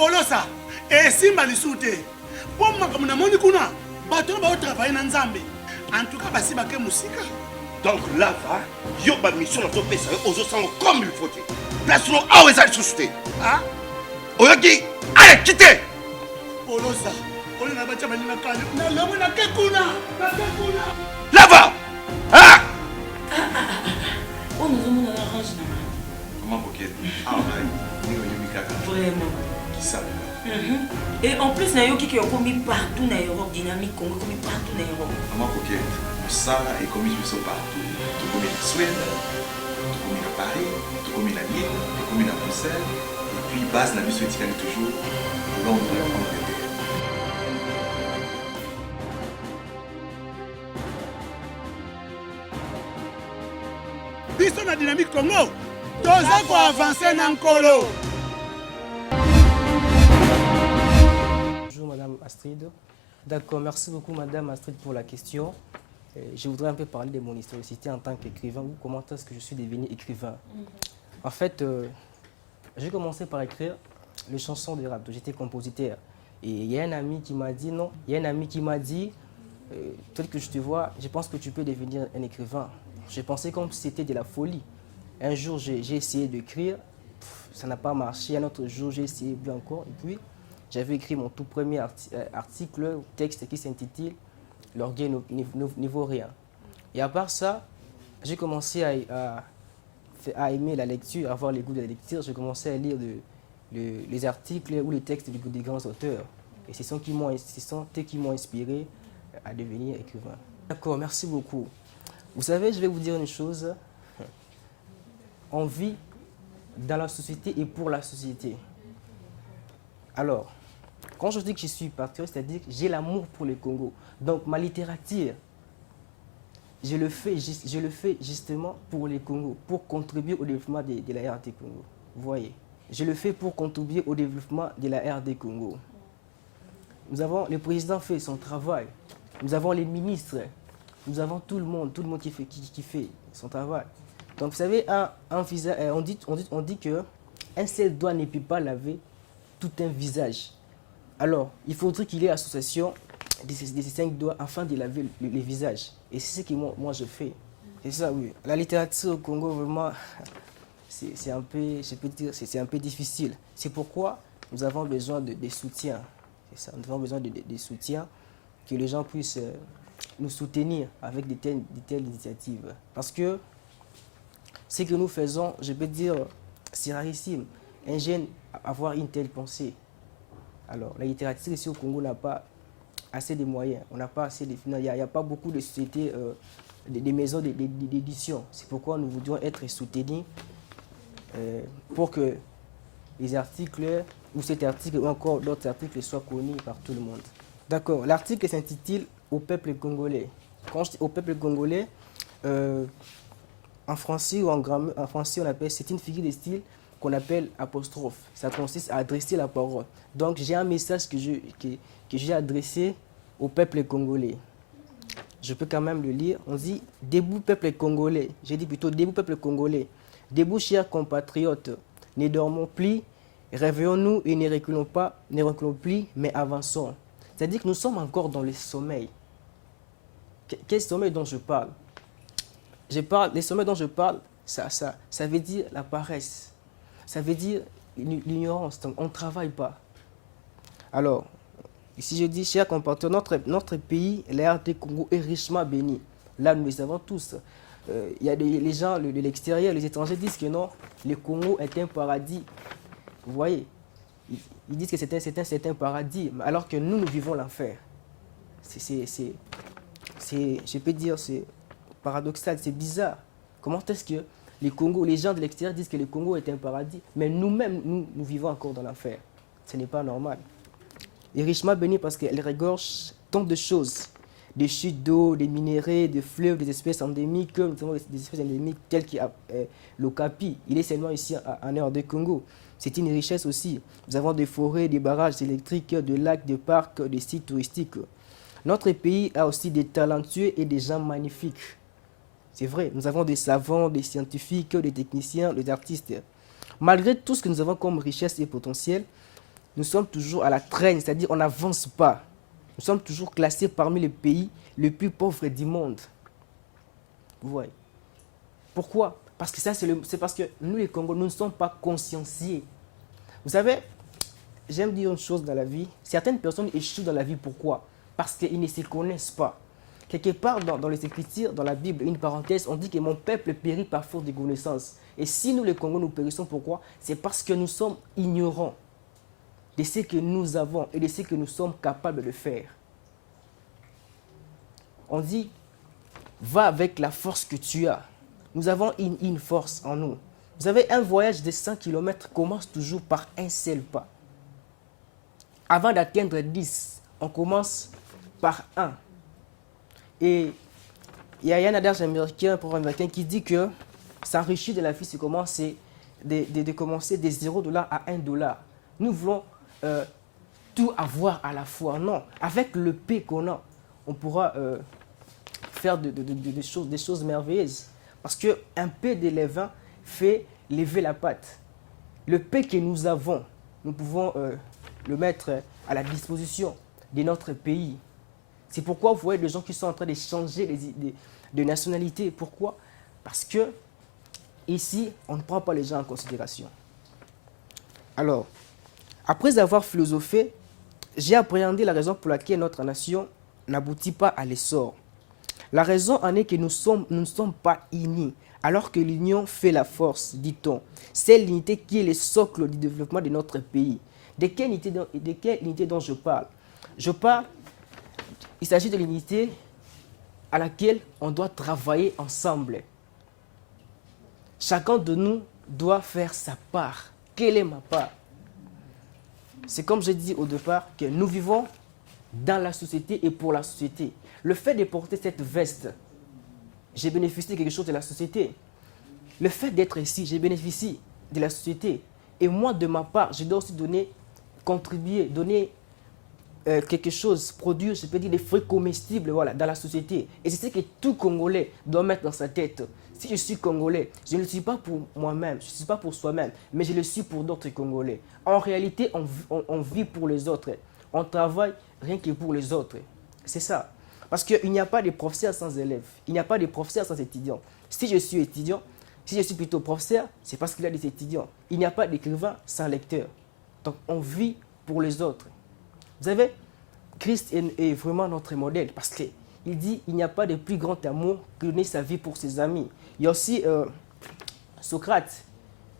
Polosa, et Simba Lissoute. Pour moi, comme on a kuna, bateau va travailler dans Zambie. En tout cas, Basiba ke musika. Donc là, va, yo ba mission dans ton pays, aux autres comme il faut. Place nous à où est société. Ah? Oyoki, allez, quittez. Polosa, on a battu na kale. Na lamu na kekuna, Là-bas. Ah! Oh, nous avons un arrange. Comment Boket? Ah, ouais. Vraiment. Qui ça? Et en plus, il y a qui ont commis partout dans l'Europe, dynamique, commis partout dans l'Europe. Comment Boket? Ça est commis partout. Tout comme la Suède, tout comme à Paris, tout comme à Lille, tout comme à Bruxelles. Et puis, base la mission est toujours Londres, Angleterre. Biso na dynamique Congo. Toza ko avancer na nkolo. Bonjour Madame Astrid. D'accord, merci beaucoup Madame Astrid pour la question. Je voudrais un peu parler de mon historicité en tant qu'écrivain ou comment est-ce que je suis devenu écrivain. En fait, j'ai commencé par écrire les chansons de rap. J'étais compositeur. Et il y a un ami qui m'a dit, non, il y a un ami qui m'a dit, tel que je te vois, je pense que tu peux devenir un écrivain. J'ai pensé comme si c'était de la folie. Un jour, j'ai essayé d'écrire, ça n'a pas marché. Un autre jour, j'ai essayé plus encore. Et puis, j'avais écrit mon tout premier article, texte qui s'intitule « L'orgueil ne vaut rien ». Et à part ça, j'ai commencé à aimer la lecture, à avoir les goûts de la lecture. J'ai commencé à lire les articles ou les textes des grands auteurs. Et ce sont eux qui m'ont inspiré à devenir écrivain. D'accord, merci beaucoup. Vous savez, je vais vous dire une chose. On vit dans la société et pour la société. Alors, quand je dis que je suis patriote, c'est-à-dire que j'ai l'amour pour le Congo. Donc, ma littérature, je le fais justement pour le Congo, pour contribuer au développement de la RD Congo. Vous voyez, je le fais pour contribuer au développement de la RD Congo. Le président fait son travail. Nous avons les ministres. Nous avons tout le monde qui fait son travail. Donc, vous savez, on dit qu'un seul doigt ne peut pas laver tout un visage. Alors, il faudrait qu'il y ait association de ces 5 doigts afin de laver le visage. Et c'est ce que moi je fais. C'est ça, oui. La littérature au Congo, vraiment, c'est un peu, je peux dire, c'est un peu difficile. C'est pourquoi nous avons besoin de soutien. C'est ça, nous avons besoin de soutien, que les gens puissent nous soutenir avec de telles initiatives. Parce que ce que nous faisons, je peux dire, c'est rarissime. Un jeune avoir une telle pensée. Alors, la littérature ici au Congo n'a pas assez de moyens, on n'a pas assez de finances, il n'y a pas beaucoup de sociétés, des maisons d'édition. C'est pourquoi nous voudrions être soutenus pour que les articles, ou cet article, ou encore d'autres articles soient connus par tout le monde. D'accord, l'article s'intitule « Au peuple congolais ». Quand je dis « au peuple congolais », en français ou en français, on appelle, c'est une figure de style qu'on appelle apostrophe. Ça consiste à adresser la parole. Donc, j'ai un message que j'ai adressé au peuple congolais. Je peux quand même le lire. On dit « Debout peuple congolais ». J'ai dit plutôt « Debout peuple congolais ». Debout chers compatriotes, ne dormons plus, réveillons-nous et ne reculons plus, mais avançons. C'est-à-dire que nous sommes encore dans le sommeil. Quel sommeil dont je parle? Les sommeils dont je parle, ça veut dire la paresse. Ça veut dire l'ignorance. On ne travaille pas. Alors, ici je dis, chers compatriotes, notre pays, la RD Congo, est richement béni. Là, nous le savons tous. Il y a les gens de l'extérieur, les étrangers disent que non, le Congo est un paradis. Vous voyez, ils disent que c'est un paradis, alors que nous vivons l'enfer. Je peux dire, c'est paradoxal, c'est bizarre. Comment est-ce que les gens de l'extérieur disent que le Congo est un paradis, mais nous-mêmes, nous vivons encore dans l'enfer. Ce n'est pas normal. Et richement béni parce qu'elle regorge tant de choses. Des chutes d'eau, des minéraux, des fleuves, des espèces endémiques, notamment des espèces endémiques telles que l'Okapi. Il est seulement ici en RD Congo. C'est une richesse aussi. Nous avons des forêts, des barrages électriques, des lacs, des parcs, des sites touristiques. Notre pays a aussi des talentueux et des gens magnifiques. C'est vrai, nous avons des savants, des scientifiques, des techniciens, des artistes. Malgré tout ce que nous avons comme richesse et potentiel, nous sommes toujours à la traîne, c'est-à-dire on n'avance pas. Nous sommes toujours classés parmi les pays les plus pauvres du monde. Vous voyez. Pourquoi? Parce que c'est parce que nous, les Congolais, nous ne sommes pas conscienciés. Vous savez, j'aime dire une chose dans la vie. Certaines personnes échouent dans la vie. Pourquoi? Parce qu'ils ne se connaissent pas. Quelque part dans les Écritures, dans la Bible, une parenthèse, on dit que mon peuple périt par faute de connaissance. Et si nous, les Congolais, nous périssons, pourquoi? C'est parce que nous sommes ignorants de ce que nous avons et de ce que nous sommes capables de faire. On dit, va avec la force que tu as. Nous avons une force en nous. Vous savez, un voyage de 100 km commence toujours par un seul pas. Avant d'atteindre 10, on commence par 1. Et il y a un adage américain, qui dit que s'enrichir de la vie, c'est commencer de commencer de $0 à $1. Nous voulons tout avoir à la fois. Non, avec le paix qu'on a, on pourra faire des choses merveilleuses. Parce qu'un paix de levain fait lever la pâte. Le paix que nous avons, nous pouvons le mettre à la disposition de notre pays. C'est pourquoi vous voyez des gens qui sont en train de changer de nationalité. Pourquoi? Parce que ici, on ne prend pas les gens en considération. Alors, après avoir philosophé, j'ai appréhendé la raison pour laquelle notre nation n'aboutit pas à l'essor. La raison en est que nous ne sommes pas unis, alors que l'union fait la force, dit-on. C'est l'unité qui est le socle du développement de notre pays. De quelle unité dont je parle? Il s'agit de l'unité à laquelle on doit travailler ensemble. Chacun de nous doit faire sa part. Quelle est ma part? C'est comme je dis au départ que nous vivons dans la société et pour la société. Le fait de porter cette veste, j'ai bénéficié de quelque chose de la société. Le fait d'être ici, j'ai bénéficié de la société. Et moi, de ma part, je dois aussi contribuer, donner quelque chose, produire, je peux dire, des fruits comestibles, voilà, dans la société. Et c'est ce que tout Congolais doit mettre dans sa tête. Si je suis Congolais, je ne le suis pas pour moi-même, je ne suis pas pour soi-même, mais je le suis pour d'autres Congolais. En réalité, on vit pour les autres. On travaille rien que pour les autres. C'est ça. Parce qu'il n'y a pas de professeur sans élèves. Il n'y a pas de professeur sans étudiant. Si je suis étudiant, si je suis plutôt professeur, c'est parce qu'il y a des étudiants. Il n'y a pas d'écrivain sans lecteur. Donc, on vit pour les autres. Vous savez, Christ est vraiment notre modèle parce qu'il dit il n'y a pas de plus grand amour que donner sa vie pour ses amis. Il y a aussi Socrate.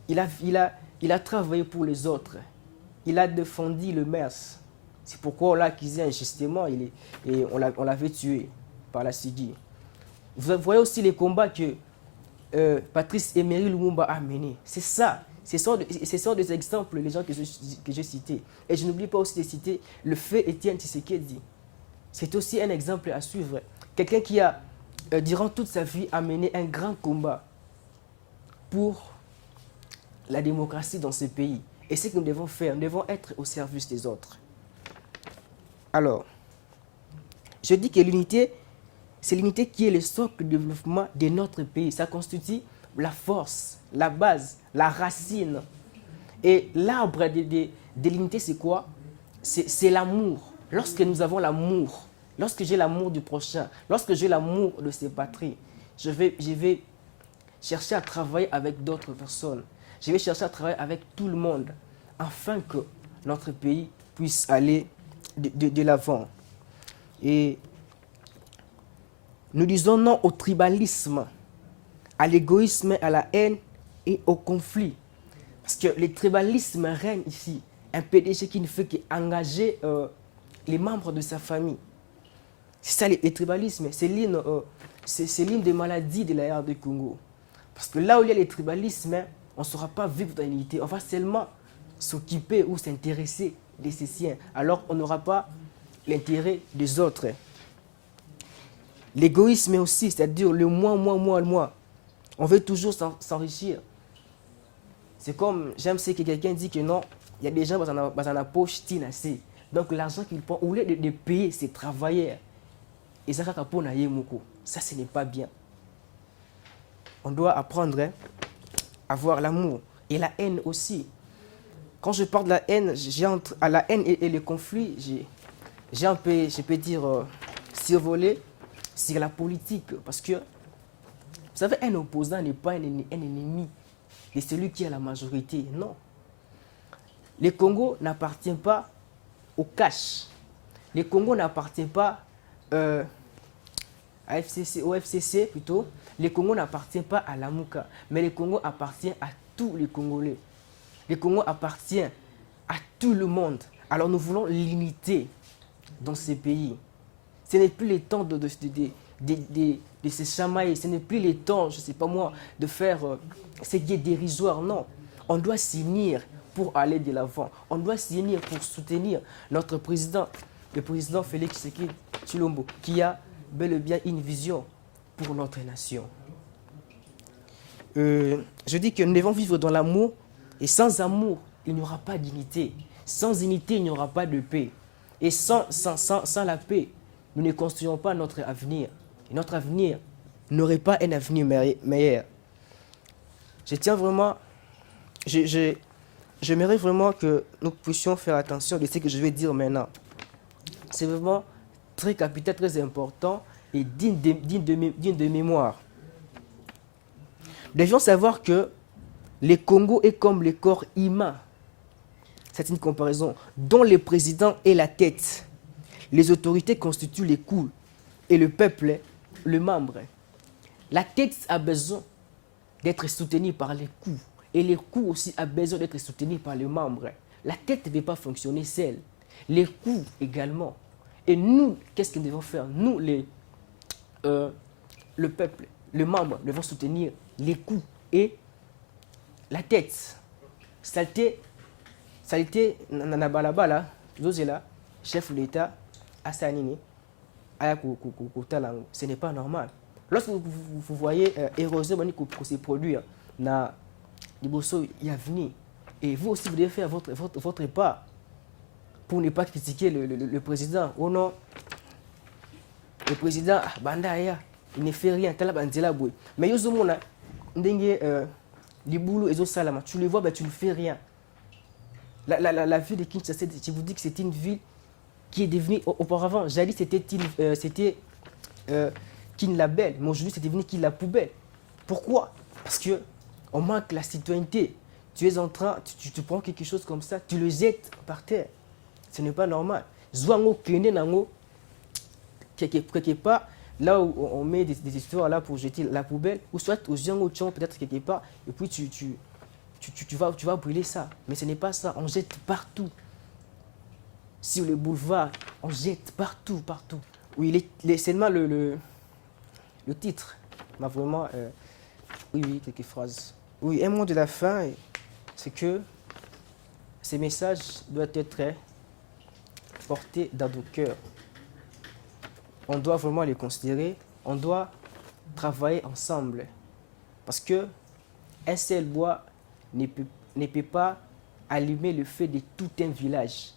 Il a travaillé pour les autres. Il a défendu le maître. C'est pourquoi on l'a accusé injustement et on l'avait tué par la CIDI. Vous voyez aussi les combats que Patrice Emery Lumumba a menés. C'est ça. Ce sont des exemples, les gens que j'ai cités. Et je n'oublie pas aussi de citer le fait Étienne Tshisekedi. C'est aussi un exemple à suivre. Quelqu'un qui a, durant toute sa vie, a mené un grand combat pour la démocratie dans ce pays. Et ce que nous devons faire, nous devons être au service des autres. Alors, je dis que l'unité, c'est l'unité qui est le socle de développement de notre pays. Ça constitue la force, la base, la racine. Et l'arbre de l'unité, c'est quoi? C'est l'amour. Lorsque nous avons l'amour, lorsque j'ai l'amour du prochain, lorsque j'ai l'amour de ces patries, je vais chercher à travailler avec d'autres personnes. Je vais chercher à travailler avec tout le monde afin que notre pays puisse aller de l'avant. Et nous disons non au tribalisme, à l'égoïsme, à la haine et au conflit. Parce que le tribalisme règne ici. Un PDG qui ne fait qu'engager les membres de sa famille. C'est ça le tribalisme. C'est l'une des maladies de la RD Congo. Parce que là où il y a le tribalisme, on ne saura pas vivre dans l'unité. On va seulement s'occuper ou s'intéresser de ses siens. Alors on n'aura pas l'intérêt des autres. L'égoïsme aussi, c'est-à-dire le moi. On veut toujours s'enrichir. C'est comme, j'aime ce que quelqu'un dit que non, il y a des gens dans la poche, donc l'argent qu'ils prennent, au lieu de payer ses travailleurs, et ça, ce n'est pas bien. On doit apprendre à avoir l'amour et la haine aussi. quand je parle de la haine, à la haine et le conflit, j'ai un peu, je peux dire, survolé sur la politique. Parce que, vous savez, un opposant n'est pas un ennemi de celui qui a la majorité. Non. Le Congo n'appartient pas au cash. Le Congo n'appartient pas au FCC plutôt. Le Congo n'appartient pas à la Mouka. Mais le Congo appartient à tous les Congolais. Le Congo appartient à tout le monde. Alors nous voulons l'unité dans ces pays. Ce n'est plus le temps de se chamailler. Ce n'est plus le temps, je ne sais pas moi, de faire ce qui est dérisoire. Non. On doit s'unir pour aller de l'avant. On doit s'unir pour soutenir notre président, le président Félix Tshisekedi Tshilombo, qui a bel et bien une vision pour notre nation. Je dis que nous devons vivre dans l'amour, et sans amour, il n'y aura pas d'unité. Sans unité, il n'y aura pas de paix. Et sans la paix, nous ne construisons pas notre avenir. Et notre avenir n'aurait pas un avenir meilleur. Je tiens vraiment, j'aimerais vraiment que nous puissions faire attention de ce que je vais dire maintenant. C'est vraiment très capital, très important et digne de mémoire. Nous devions savoir que le Congo est comme le corps humain. C'est une comparaison dont le président est la tête. Les autorités constituent les coups et le peuple, le membre. La tête a besoin d'être soutenue par les coups et les coups aussi a besoin d'être soutenus par les membres. La tête ne peut pas fonctionner seule. Les coups également. Et nous, qu'est-ce que nous devons faire? Nous, le peuple, les membres, devons soutenir les coups et la tête. Saleté, nanabalabala, là, chef de l'État, Assanini, ce n'est pas normal. Lorsque vous voyez érosion qui se produit dans les bossos, il y a venu. Et vous aussi, vous devez faire votre part pour ne pas critiquer le président. Oh non, le président, Bandaya, il ne fait rien. Mais tu le vois, mais tu ne fais rien. La ville de Kinshasa, je vous dis que c'est une ville qui est devenue, auparavant, jadis c'était Kinlabel, mais aujourd'hui c'est devenu Kin la poubelle. Pourquoi? Parce qu'on manque la citoyenneté. Tu es en train, tu prends quelque chose comme ça, tu le jettes par terre. Ce n'est pas normal. Zouango Kene Nango, quelque part, là où on met des histoires là pour jeter la poubelle, ou soit aux gens peut-être quelque part, et puis tu vas brûler ça. Mais ce n'est pas ça, on jette partout. Sur le boulevard, on jette partout. Oui, seulement le titre m'a vraiment... oui, quelques phrases. Oui, un mot de la fin, c'est que ces messages doivent être portés dans nos cœurs. On doit vraiment les considérer, on doit travailler ensemble. Parce que un seul bois ne peut pas allumer le feu de tout un village.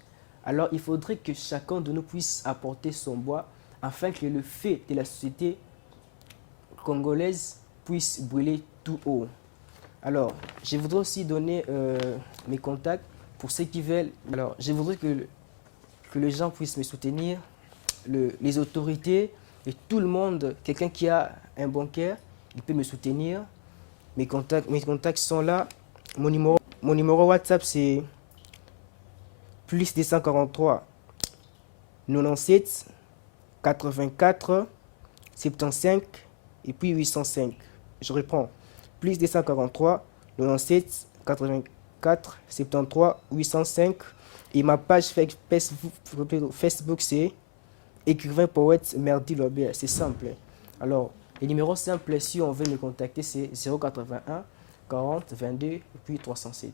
Alors il faudrait que chacun de nous puisse apporter son bois afin que le feu de la société congolaise puisse brûler tout haut. Alors, je voudrais aussi donner mes contacts pour ceux qui veulent. Alors, je voudrais que les gens puissent me soutenir, les autorités et tout le monde. Quelqu'un qui a un bon cœur, il peut me soutenir. Mes contacts sont là. Mon numéro WhatsApp, c'est plus 243 97 84 75 et puis 805. Je reprends. Plus 243 97 84 73 805. Et ma page Facebook, c'est écrivain poète Merdi Lobert. C'est simple. Alors, les numéros simples, si on veut me contacter, c'est 081 40 22 et puis 307.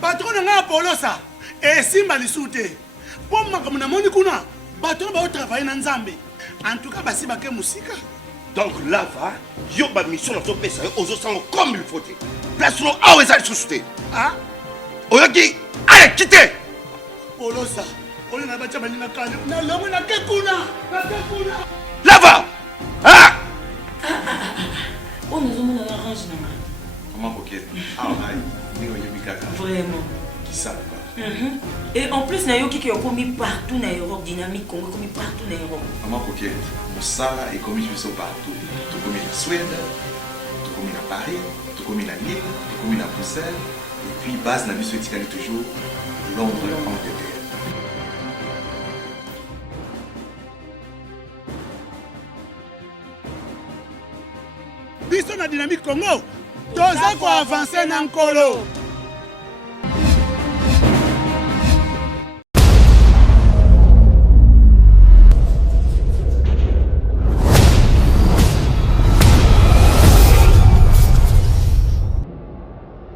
Patron nga Apolosa esimba lisute po makambo na moni kuna bato ba travailler na Nzambe en tout cas basi bake musika. Donc là va yo ba mission na to pesa yo ozo sango comme il faut. Place no awe za susute. Ah Oyoki allez quitter. Apolosa oli na bacha baninga kana na lomo na ke kuna Là va. Ah ange na ngai. Maman coquette. Ah, Vraiment. Qui ça? Et en plus, nayoki qui est commis partout dans l'Europe, dynamique Congo, commis partout dans l'Europe. Maman coquette, Moussala est commis partout. Tout comme en Suède, tout comme à Paris, tout comme à Lille, tout comme à Bruxelles. Et puis, base n'a vu ce toujours Londres, Angleterre. Biso na dynamique Congo, toza ko avancer na nkolo.